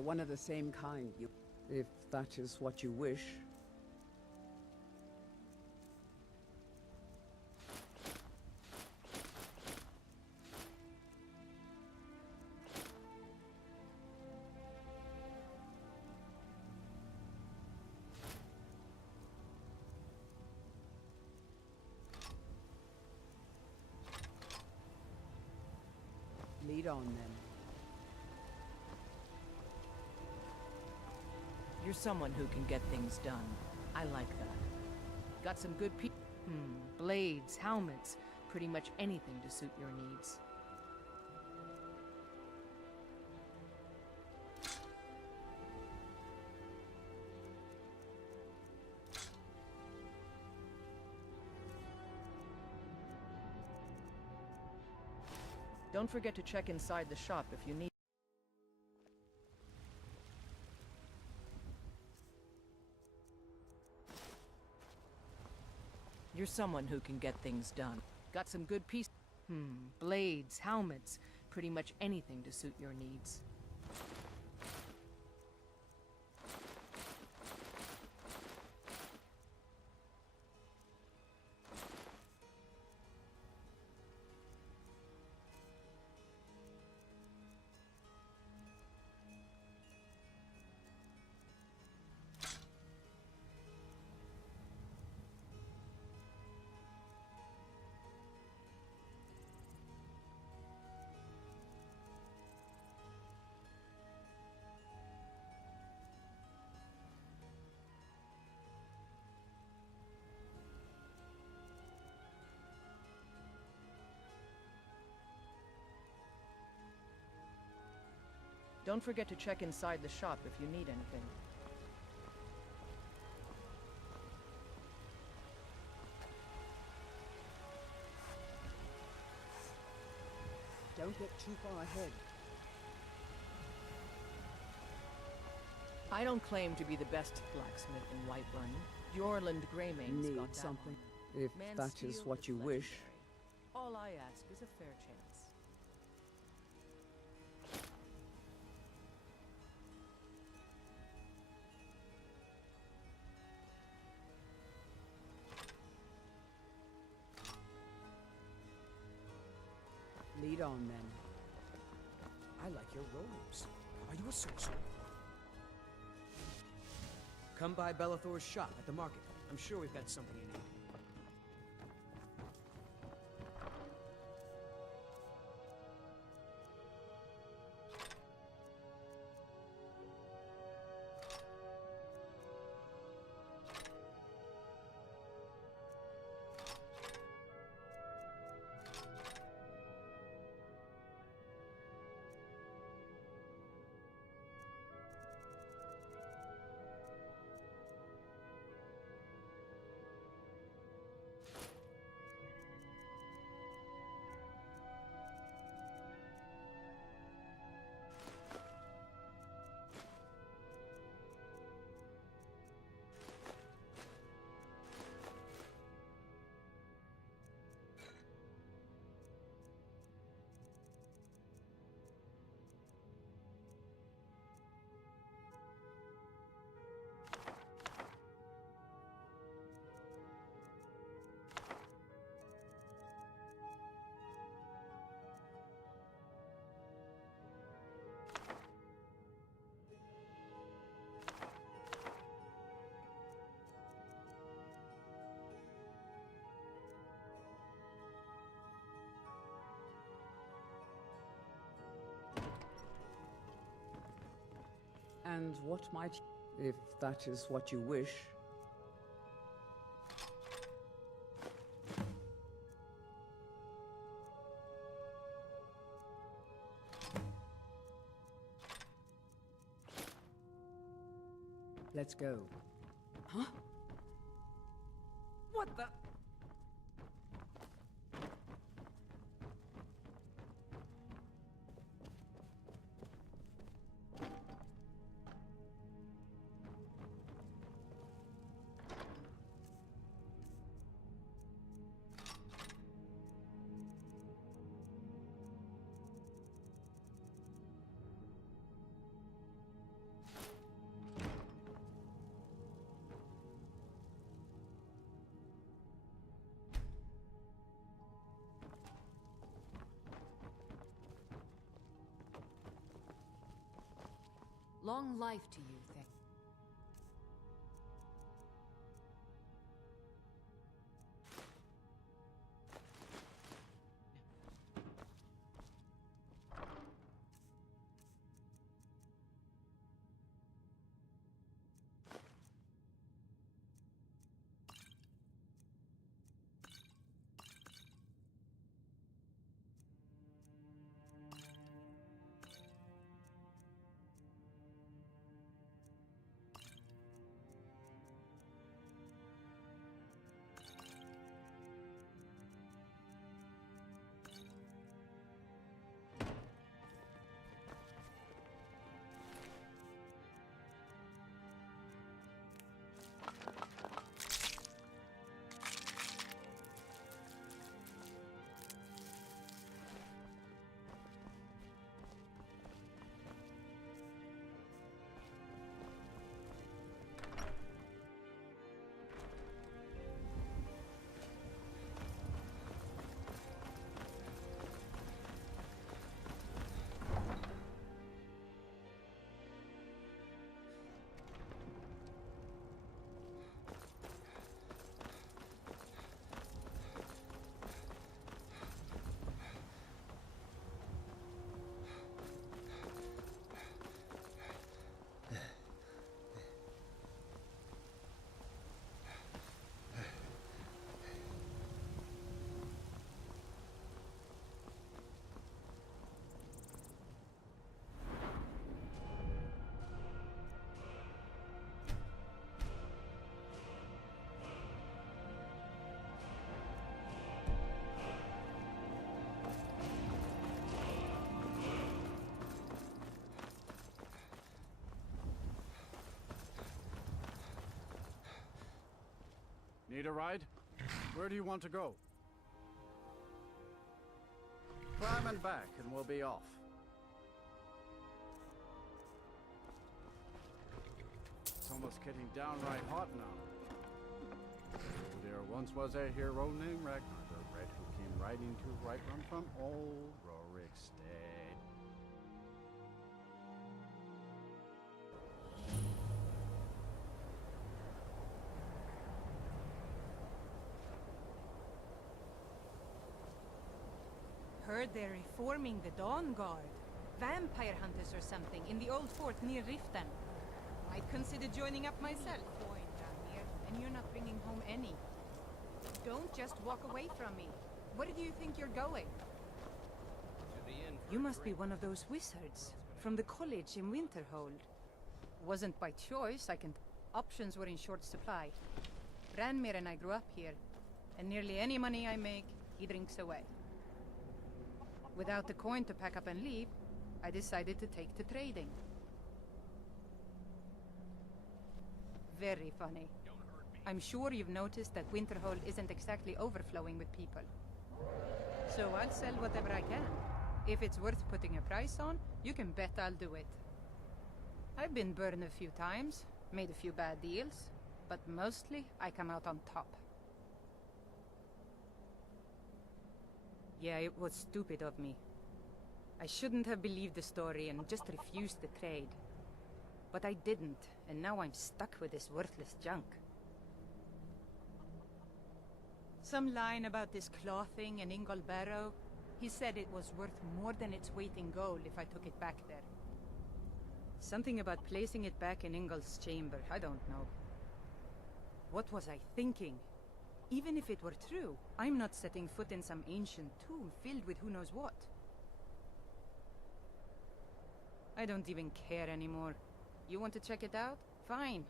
We're one of the same kind, if that is what you wish. Lead on, then. You're someone who can get things done. I like that. Got some good blades, helmets, pretty much anything to suit your needs. Don't forget to check inside the shop if you need. You're someone who can get things done. Got some good pieces. Blades, helmets, pretty much anything to suit your needs. Don't forget to check inside the shop if you need anything. Don't get too far ahead. I don't claim to be the best blacksmith in Whiteburn. Jorland Greymane's Need got that something, one. if Man that is steel what is you wish. legendary. All I ask is a fair chance. Lead on, then. I like your robes. Are you a sorcerer? Come by Bellathor's shop at the market. I'm sure we've got something you need. And what might, if that is what you wish. Let's go. Huh? What the? Long life to you, thank. Need a ride? Where do you want to go? Climb and back and we'll be off. It's almost getting downright hot now. There once was a hero named Ragnar the Red who came riding to Whiterun from old Rorikstead. Heard they're reforming the Dawn Guard. Vampire hunters or something in the old fort near Riften. I'd consider joining up myself. Coin down here, and you're not bringing home any. Don't just walk away from me. Where do you think you're going? You must be one of those wizards from the College in Winterhold. Wasn't by choice, I can. Options were in short supply. Ranmir and I grew up here, and nearly any money I make, he drinks away. Without the coin to pack up and leave, I decided to take to trading. Very funny. I'm sure you've noticed that Winterhold isn't exactly overflowing with people. So I'll sell whatever I can. If it's worth putting a price on, you can bet I'll do it. I've been burned a few times, made a few bad deals, but mostly I come out on top. Yeah, it was stupid of me. I shouldn't have believed the story and just refused the trade. But I didn't, and now I'm stuck with this worthless junk. Some line about this clothing in Ingol Barrow. He said it was worth more than its weight in gold if I took it back there. Something about placing it back in Ingol's chamber, I don't know. What was I thinking? Even if it were true, I'm not setting foot in some ancient tomb filled with who knows what. I don't even care anymore. You want to check it out? Fine.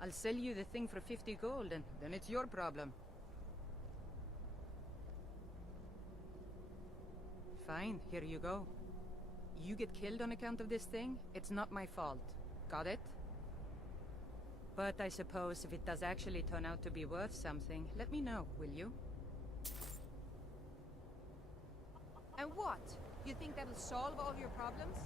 I'll sell you the thing for 50 gold, and then it's your problem. Fine, here you go. You get killed on account of this thing, it's not my fault. Got it? But I suppose if it does actually turn out to be worth something, let me know, will you? And what? You think that'll solve all your problems?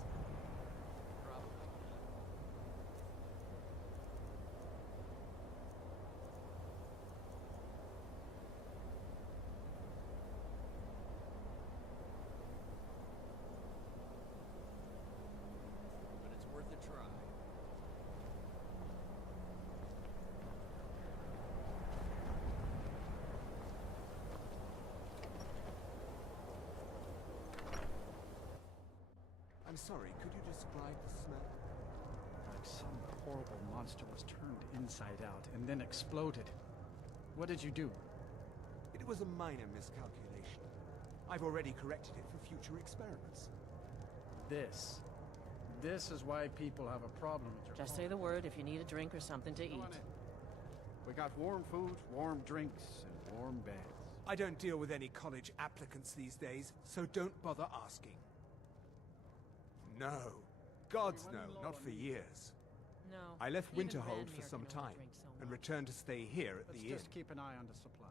But it's worth a try. sorry, could you describe the smell? Like some horrible monster was turned inside out and then exploded. What did you do? It was a minor miscalculation. I've already corrected it for future experiments. This is why people have a problem with your Just phone. say the word if you need a drink or something to Go eat. on in. We got warm food, warm drinks, and warm beds. I don't deal with any college applicants these days, so don't bother asking. No. Gods no, not for years. No. I left even Winterhold for Ranmere some can only time, drink so and much. returned to stay here at Let's the inn. just keep an eye on the supply.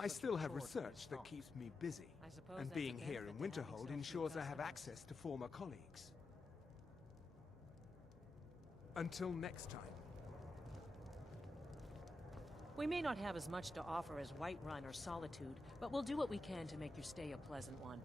I It's such still a have chore to research that restock. keeps me busy, I suppose and that's a being here in benefit to having Winterhold so few ensures I have customers. access to former colleagues. Until next time. We may not have as much to offer as Whiterun or Solitude, but we'll do what we can to make your stay a pleasant one.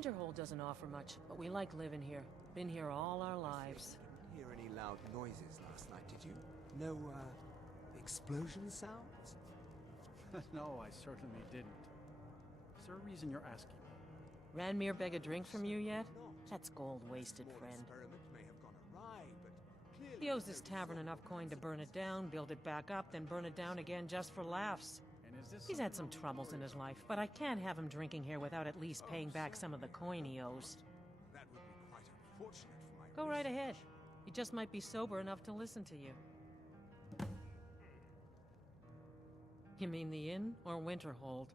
Winterhold doesn't offer much, but we like living here. Been here all our lives. Hear any loud noises last night, did you? No, explosion sounds? No, I certainly didn't. Is there a reason you're asking? Ranmir beg a drink from you yet? That's gold wasted, friend. Experiment may have gone awry, but clearly He owes this tavern enough coin to burn it down, build it back up, then burn it down again just for laughs. And is this He's had some troubles in his life, but I can't have him drinking here without at least paying back some of the coin he owes. that would be quite unfortunate for my Go right ahead. He just might be sober enough to listen to you. You mean the inn or Winterhold?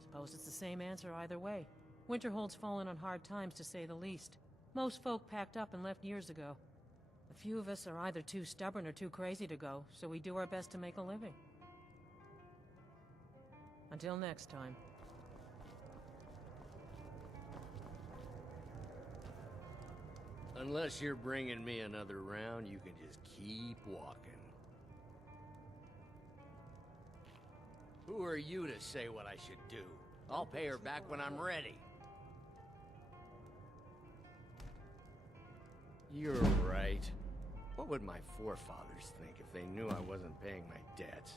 Suppose it's the same answer either way. Winterhold's fallen on hard times, to say the least. Most folk packed up and left years ago. A few of us are either too stubborn or too crazy to go, so we do our best to make a living. Until next time. Unless you're bringing me another round, you can just keep walking. Who are you to say what I should do? I'll pay her back when I'm ready. You're right. What would my forefathers think if they knew I wasn't paying my debts?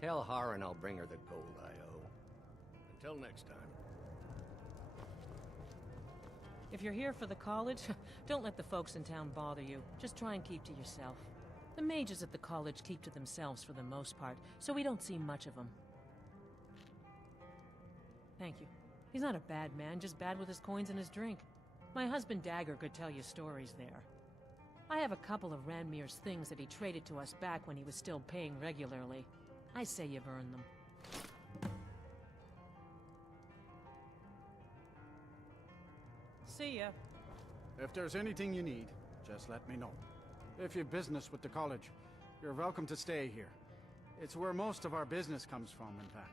Tell Harren I'll bring her the gold I owe. Until next time. If you're here for the college, don't let the folks in town bother you. Just try and keep to yourself. The mages at the college keep to themselves for the most part, so we don't see much of them. Thank you. He's not a bad man, just bad with his coins and his drink. My husband Dagger could tell you stories there. I have a couple of Ranmir's things that he traded to us back when he was still paying regularly. I say you've earned them. See ya. If there's anything you need, just let me know. If you've business with the college, you're welcome to stay here. It's where most of our business comes from, in fact.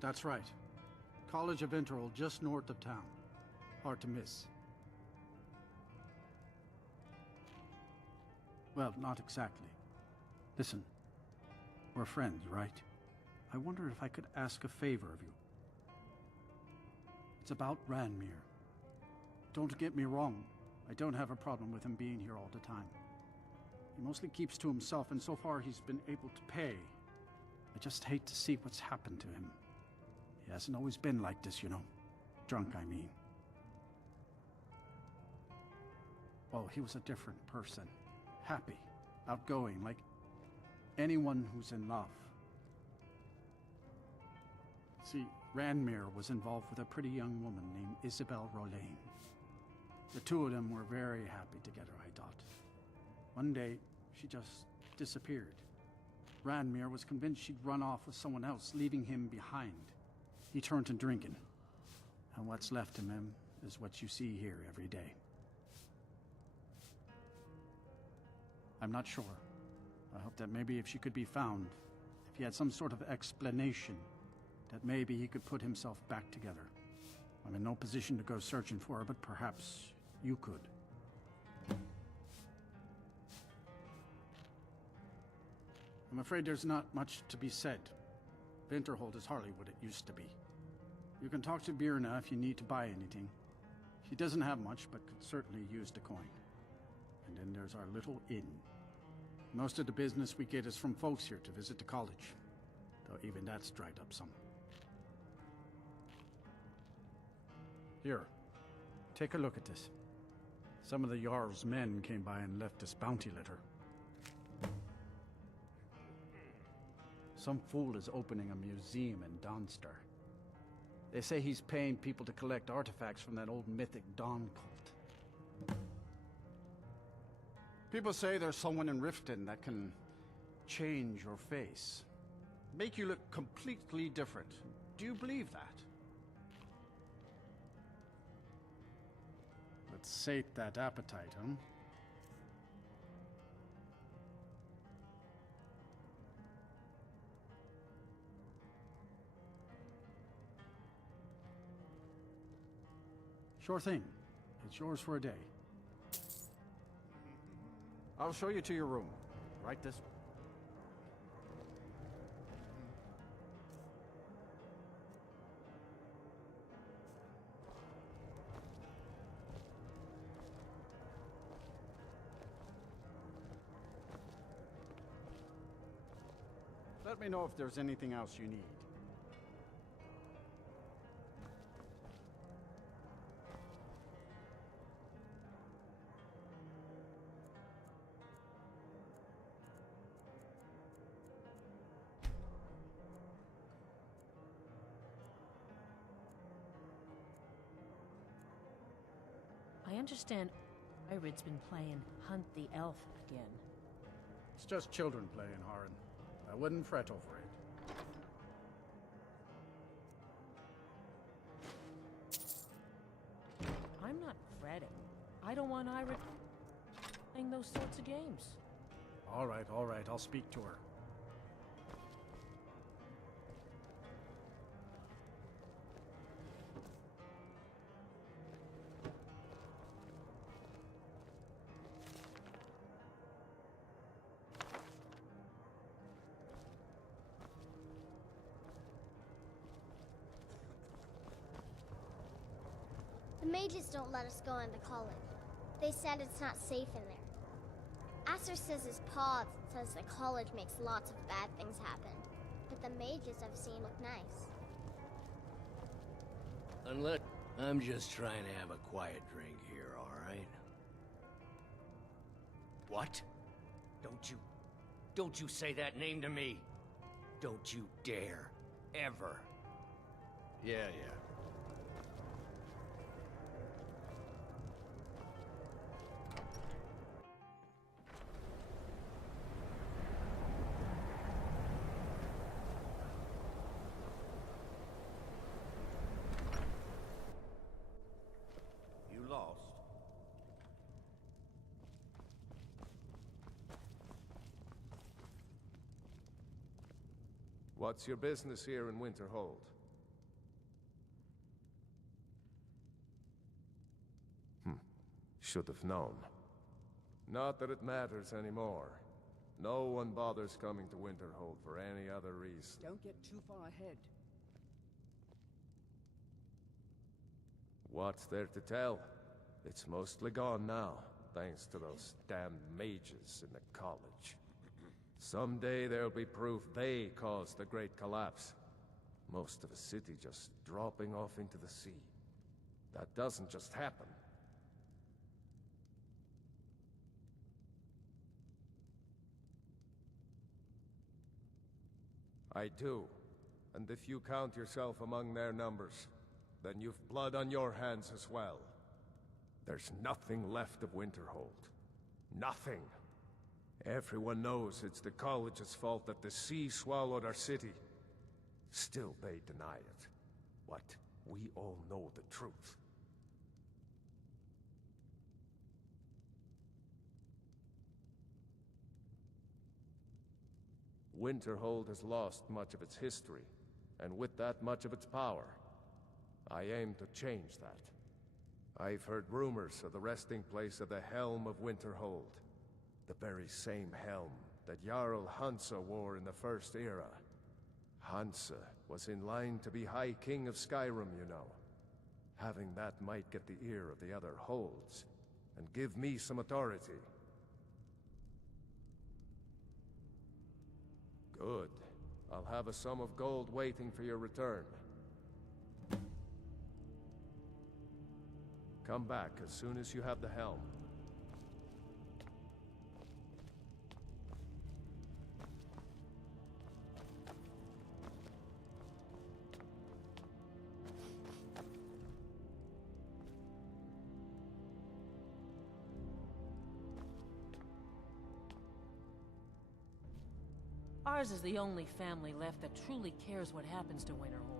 That's right. College of Winterhold, just north of town. Hard to miss. Well, not exactly. Listen, we're friends, right? I wonder if I could ask a favor of you. It's about Ranmir. Don't get me wrong, I don't have a problem with him being here all the time. He mostly keeps to himself, and so far he's been able to pay. I just hate to see what's happened to him. He hasn't always been like this, you know. Drunk, I mean. Oh, he was a different person. Happy, outgoing, like anyone who's in love. See, Ranmir was involved with a pretty young woman named Isabel Rolane. The two of them were very happy together, I thought. One day, she just disappeared. Ranmir was convinced she'd run off with someone else, leaving him behind. He turned to drinking. And what's left of him is what you see here every day. I'm not sure. I hope that maybe if she could be found, if he had some sort of explanation, that maybe he could put himself back together. I'm in no position to go searching for her, but perhaps you could. I'm afraid there's not much to be said. Winterhold is hardly what it used to be. You can talk to Birna if you need to buy anything. She doesn't have much, but could certainly use the coin. And then there's our little inn. Most of the business we get is from folks here to visit the college, though even that's dried up some. Here, take a look at this. Some of the Jarl's men came by and left this bounty letter. Some fool is opening a museum in Dawnstar. They say he's paying people to collect artifacts from that old mythic Dawn cult. People say there's someone in Riften that can change your face. Make you look completely different. Do you believe that? Let's sate that appetite, huh? Sure thing. It's yours for a day. I'll show you to your room. Right this way. Let me know if there's anything else you need. I understand Irid's been playing Hunt the Elf again. It's just children playing, Harren. I wouldn't fret over it. I'm not fretting. I don't want Irid playing those sorts of games. All right, I'll speak to her. The mages don't let us go into college. They said it's not safe in there. Asser says his pa says the college makes lots of bad things happen, but the mages I've seen look nice. Unless I'm just trying to have a quiet drink here, all right? What? Don't you say that name to me. Don't you dare. Ever. Yeah. You lost. What's your business here in Winterhold? Should have known. Not that it matters anymore. No one bothers coming to Winterhold for any other reason. Don't get too far ahead. What's there to tell? It's mostly gone now, thanks to those damned mages in the college. Someday there'll be proof they caused the Great Collapse. Most of a city just dropping off into the sea. That doesn't just happen. I do. And if you count yourself among their numbers, then you've blood on your hands as well. There's nothing left of Winterhold. Nothing. Everyone knows it's the college's fault that the sea swallowed our city. Still they deny it. But we all know the truth. Winterhold has lost much of its history, and with that much of its power. I aim to change that. I've heard rumors of the resting place of the Helm of Winterhold. The very same helm that Jarl Hansa wore in the First Era. Hansa was in line to be High King of Skyrim, you know. Having that might get the ear of the other holds, and give me some authority. Good. I'll have a sum of gold waiting for your return. Come back as soon as you have the helm. Ours is the only family left that truly cares what happens to Winterhold.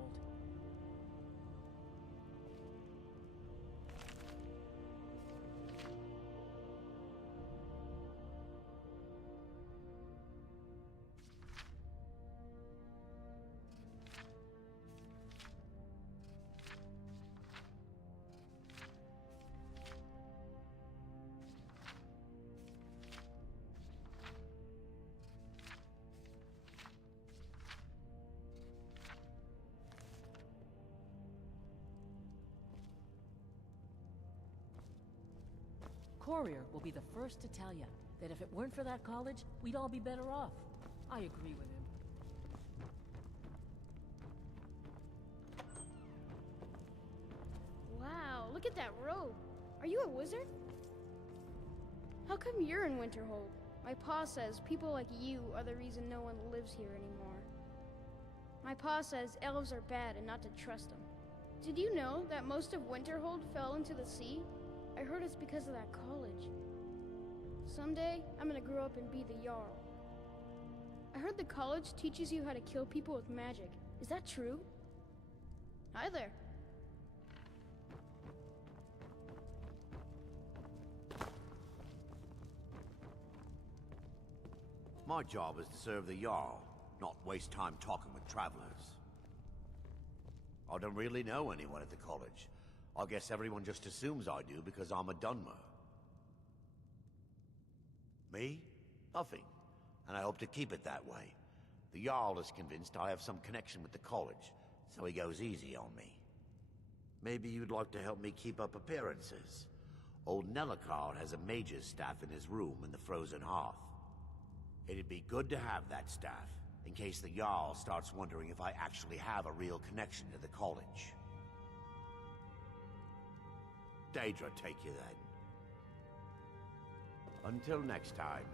Courier will be the first to tell you that if it weren't for that college, we'd all be better off. I agree with him. that robe. Are you a wizard? How come you're in Winterhold? My pa says people like you are the reason no one lives here anymore. My pa says elves are bad and not to trust them. Did you know that most of Winterhold fell into the sea? I heard it's because of that college. Someday, I'm gonna grow up and be the Jarl. I heard the college teaches you how to kill people with magic. Is that true? Hi there. My job is to serve the Jarl, not waste time talking with travelers. I don't really know anyone at the college. I guess everyone just assumes I do because I'm a Dunmer. Me? Nothing. And I hope to keep it that way. The Jarl is convinced I have some connection with the college, so he goes easy on me. Maybe you'd like to help me keep up appearances. Old Nellicard has a mage's staff in his room in the frozen hearth. It'd be good to have that staff, in case the Jarl starts wondering if I actually have a real connection to the college. Daedra take you then. Until next time.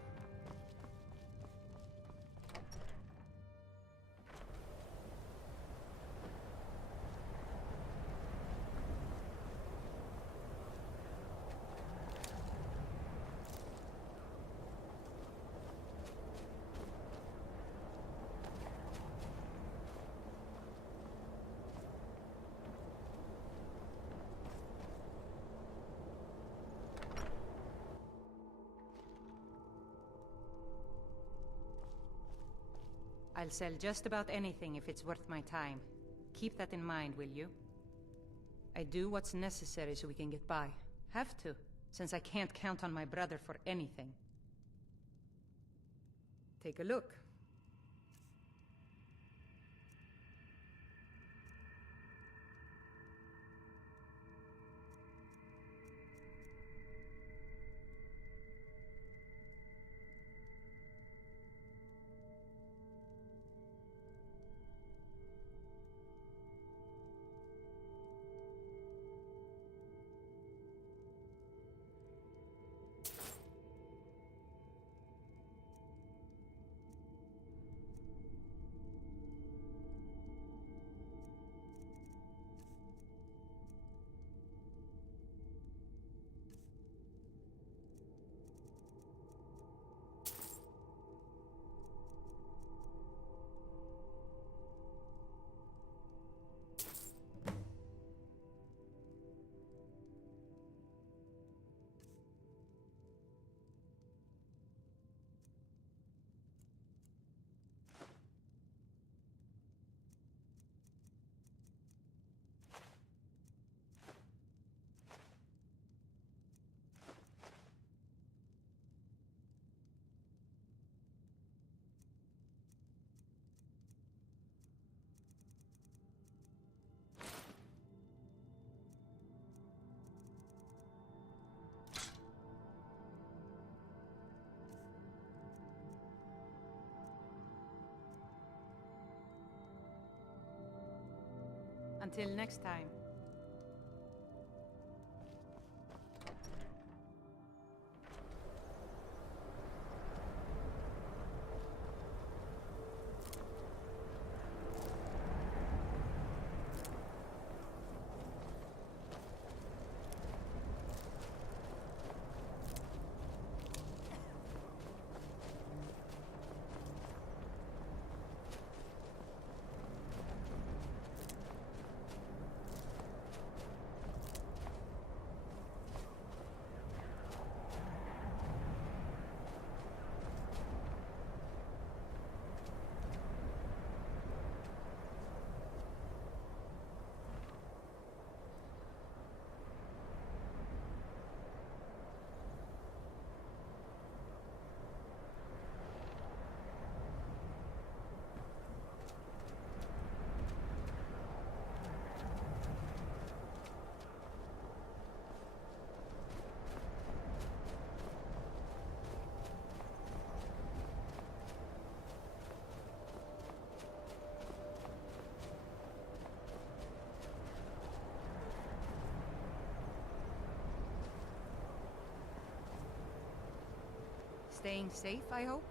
I'll sell just about anything if it's worth my time. Keep that in mind, will you? I do what's necessary so we can get by. Have to, since I can't count on my brother for anything. Take a look. Until next time. staying safe, I hope?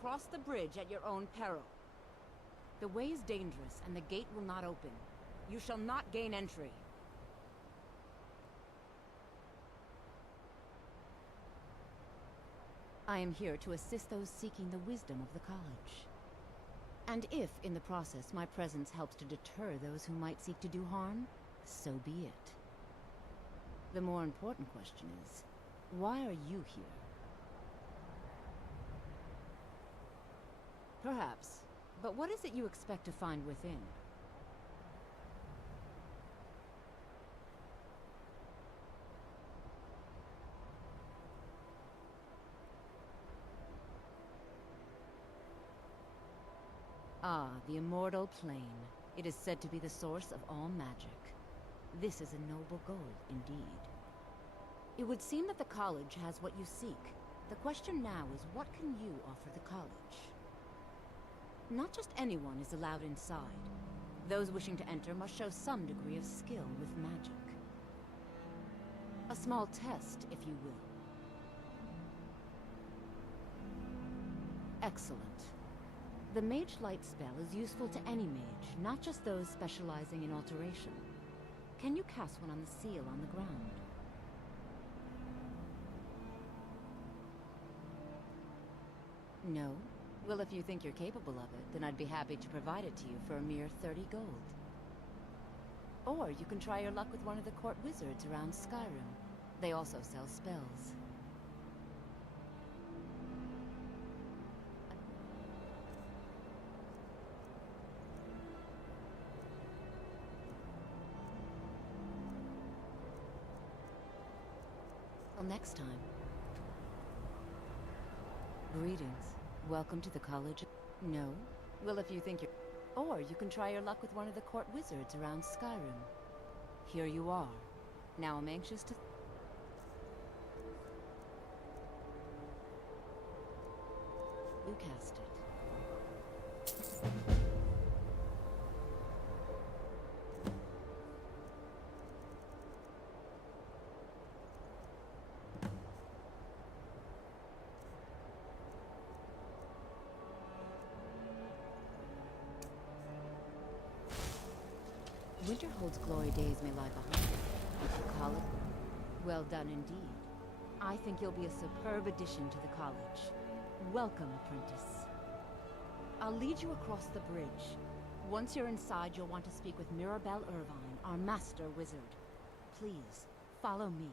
Cross the bridge at your own peril. The way is dangerous, and the gate will not open. You shall not gain entry. I am here to assist those seeking the wisdom of the college. And if, in the process, my presence helps to deter those who might seek to do harm, so be it. The more important question is, why are you here? Perhaps. But what is it you expect to find within? Ah, the immortal plane. It is said to be the source of all magic. This is a noble goal, indeed. It would seem that the college has what you seek. The question now is, what can you offer the college? Not just anyone is allowed inside. Those wishing to enter must show some degree of skill with magic. A small test, if you will. Excellent. The Mage Light spell is useful to any mage, not just those specializing in alteration. Can you cast one on the seal on the ground? No? Well, if you think you're capable of it, then I'd be happy to provide it to you for a mere 30 gold. Or you can try your luck with one of the court wizards around Skyrim. They also sell spells. Till next time. Greetings. Welcome to the College. No? Well, if you think you're... Or you can try your luck with one of the court wizards around Skyrim. Here you are. Now I'm anxious to... You cast it. Winterhold's glory days may lie behind it, but the college... Well done indeed. I think you'll be a superb addition to the college. Welcome, apprentice. I'll lead you across the bridge. Once you're inside, you'll want to speak with Mirabelle Irvine, our master wizard. Please, follow me.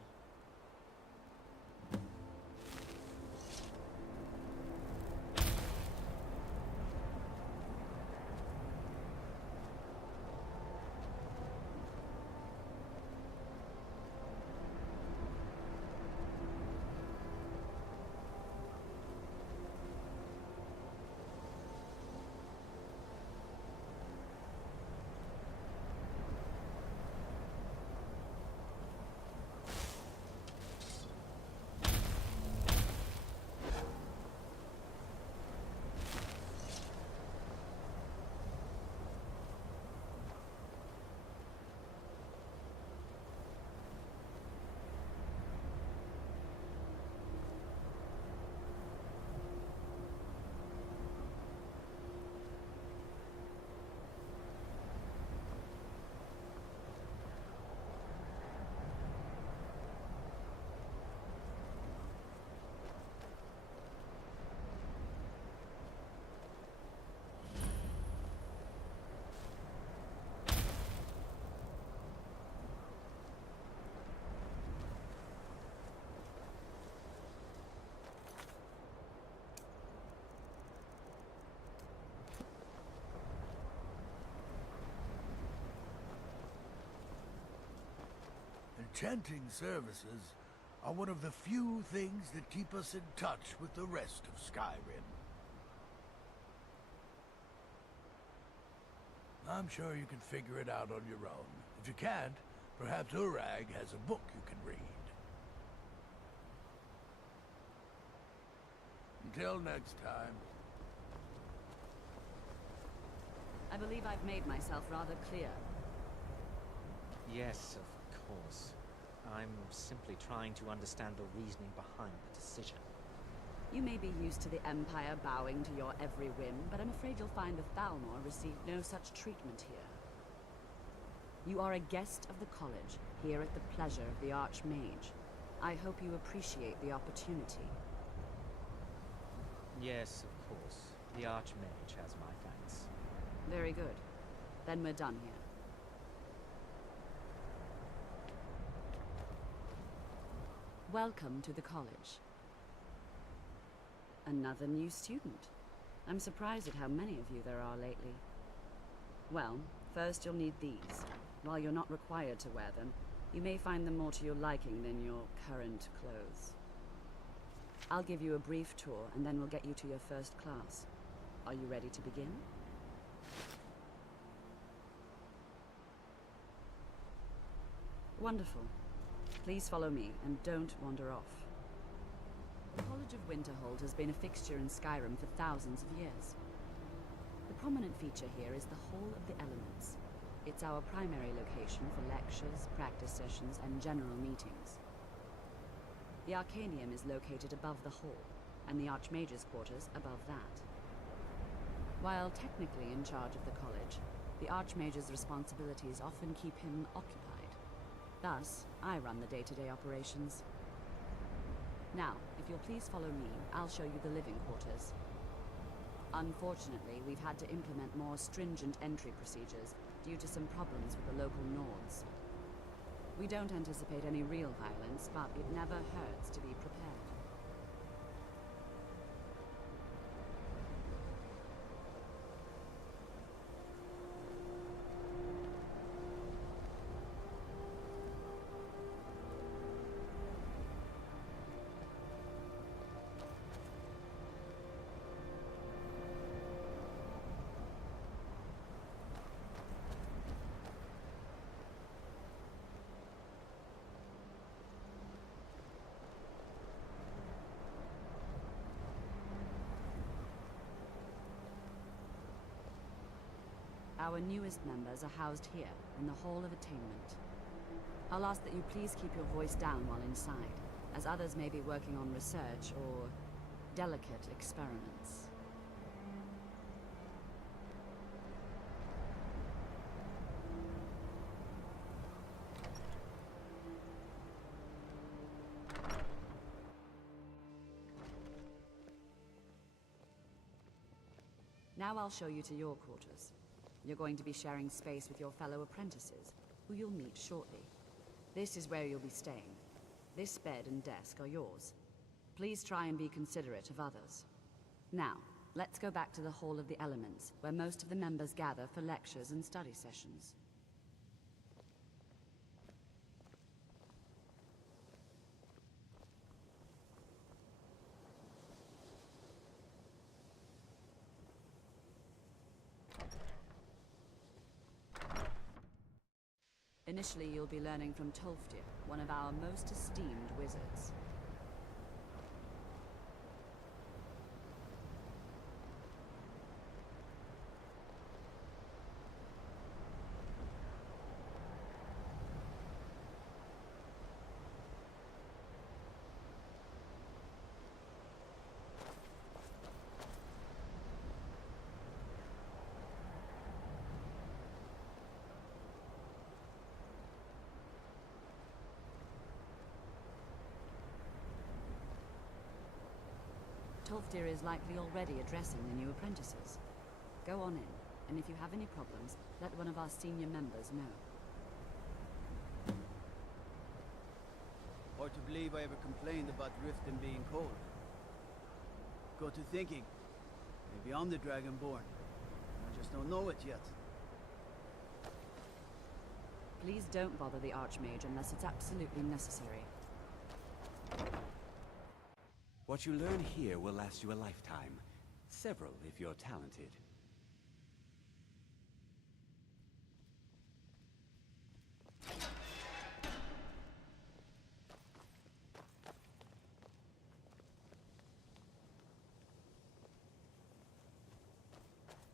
Enchanting services are one of the few things that keep us in touch with the rest of Skyrim. I'm sure you can figure it out on your own. If you can't, perhaps Urag has a book you can read. Until next time. I believe I've made myself rather clear. Yes, of course. I'm simply trying to understand the reasoning behind the decision. You may be used to the Empire bowing to your every whim, but I'm afraid you'll find the Thalmor received no such treatment here. You are a guest of the college, here at the pleasure of the Archmage. I hope you appreciate the opportunity. Yes, of course. The Archmage has my thanks. Very good. Then we're done here. Welcome to the college. Another new student. I'm surprised at how many of you there are lately. Well, first you'll need these. While you're not required to wear them, you may find them more to your liking than your current clothes. I'll give you a brief tour, and then we'll get you to your first class. Are you ready to begin? Wonderful. Please follow me, and don't wander off. The College of Winterhold has been a fixture in Skyrim for thousands of years. The prominent feature here is the Hall of the Elements. It's our primary location for lectures, practice sessions, and general meetings. The Arcanium is located above the hall, and the Archmage's quarters above that. While technically in charge of the college, the Archmage's responsibilities often keep him occupied. Thus, I run the day-to-day operations. Now, if you'll please follow me, I'll show you the living quarters. Unfortunately, we've had to implement more stringent entry procedures due to some problems with the local Nords. We don't anticipate any real violence, but it never hurts to be prepared. Our newest members are housed here, in the Hall of Attainment. I'll ask that you please keep your voice down while inside, as others may be working on research or delicate experiments. Now I'll show you to your quarters. You're going to be sharing space with your fellow apprentices, who you'll meet shortly. This is where you'll be staying. This bed and desk are yours. Please try and be considerate of others. Now, let's go back to the Hall of the Elements, where most of the members gather for lectures and study sessions. Initially, you'll be learning from Tolfdir, one of our most esteemed wizards. Tolfdir is likely already addressing the new apprentices. Go on in, and if you have any problems, let one of our senior members know. Hard to believe I ever complained about Riften being cold. Got to thinking, maybe I'm the Dragonborn. I just don't know it yet. Please don't bother the Archmage unless it's absolutely necessary. What you learn here will last you a lifetime. Several, if you're talented.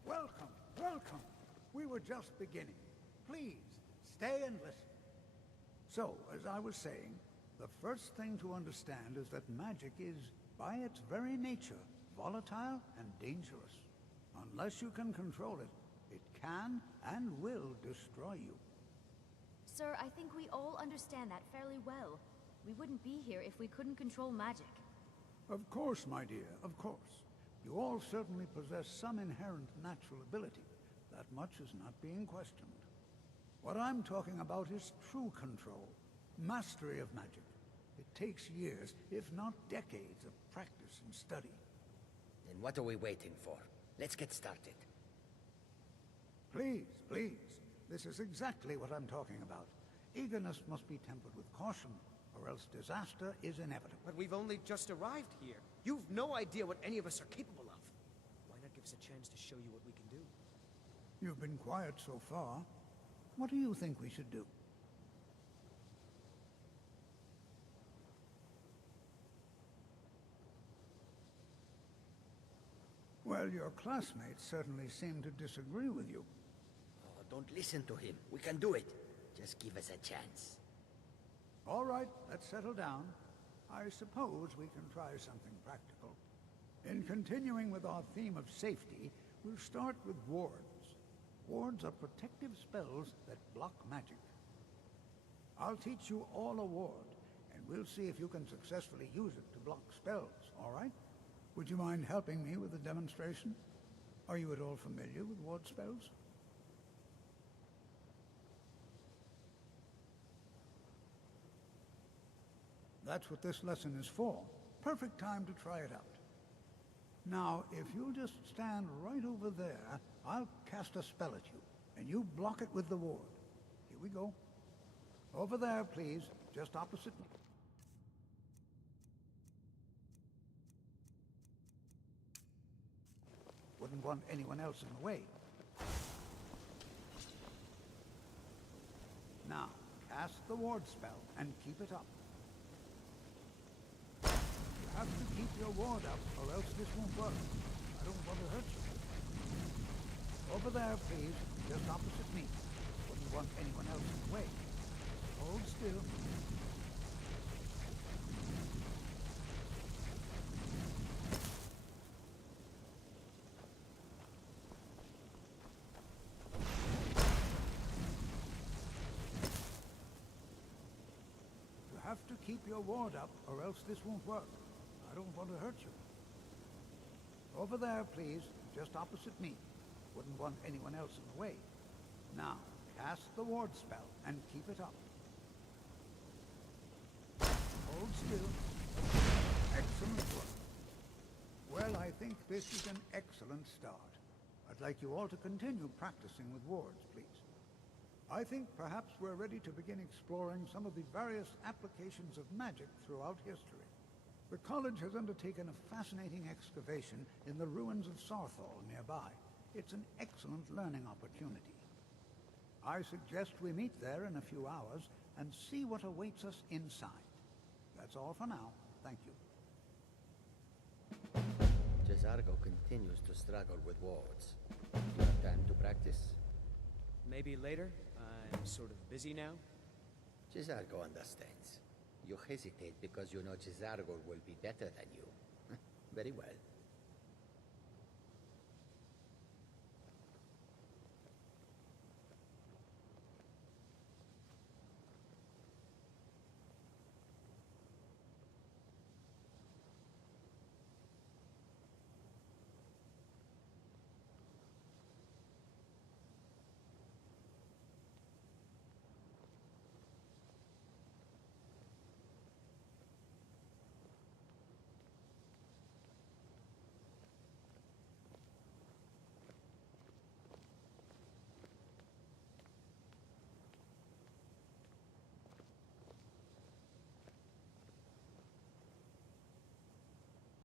Welcome, welcome. We were just beginning. Please, stay and listen. So, as I was saying, the first thing to understand is that magic is, by its very nature, volatile and dangerous. Unless you can control it, it can and will destroy you. Sir, I think we all understand that fairly well. We wouldn't be here if we couldn't control magic. Of course, my dear, of course. You all certainly possess some inherent natural ability. That much is not being questioned. What I'm talking about is true control, mastery of magic. It takes years, if not decades, of practice and study. Then what are we waiting for? Let's get started. Please, please. This is exactly what I'm talking about. Eagerness must be tempered with caution, or else disaster is inevitable. But we've only just arrived here. You've no idea what any of us are capable of. Why not give us a chance to show you what we can do? You've been quiet so far. What do you think we should do? Well, your classmates certainly seem to disagree with you. Oh, don't listen to him. We can do it. Just give us a chance. All right, let's settle down. I suppose we can try something practical. In continuing with our theme of safety, we'll start with wards. Wards are protective spells that block magic. I'll teach you all a ward, and we'll see if you can successfully use it to block spells, all right? Would you mind helping me with the demonstration? Are you at all familiar with ward spells? That's what this lesson is for. Perfect time to try it out. Now, if you'll just stand right over there, I'll cast a spell at you, and you block it with the ward. Here we go. Over there, please, just opposite me. Wouldn't want anyone else in the way. Now, cast the ward spell and keep it up. You have to keep your ward up, or else this won't work. I don't want to hurt you. Over there, please, just opposite me. Wouldn't want anyone else in the way. Hold still. You have to keep your ward up, or else this won't work. I don't want to hurt you. Over there, please, just opposite me. Wouldn't want anyone else in the way. Now, cast the ward spell and keep it up. Hold still. Excellent work. Well, I think this is an excellent start. I'd like you all to continue practicing with wards, please. I think perhaps we're ready to begin exploring some of the various applications of magic throughout history. The college has undertaken a fascinating excavation in the ruins of Sarthal nearby. It's an excellent learning opportunity. I suggest we meet there in a few hours and see what awaits us inside. That's all for now. Thank you. Cesargo continues to struggle with wards. Do you have time to practice? Maybe later. I'm sort of busy now. Cesargo understands. You hesitate because you know Cesargo will be better than you. Very well.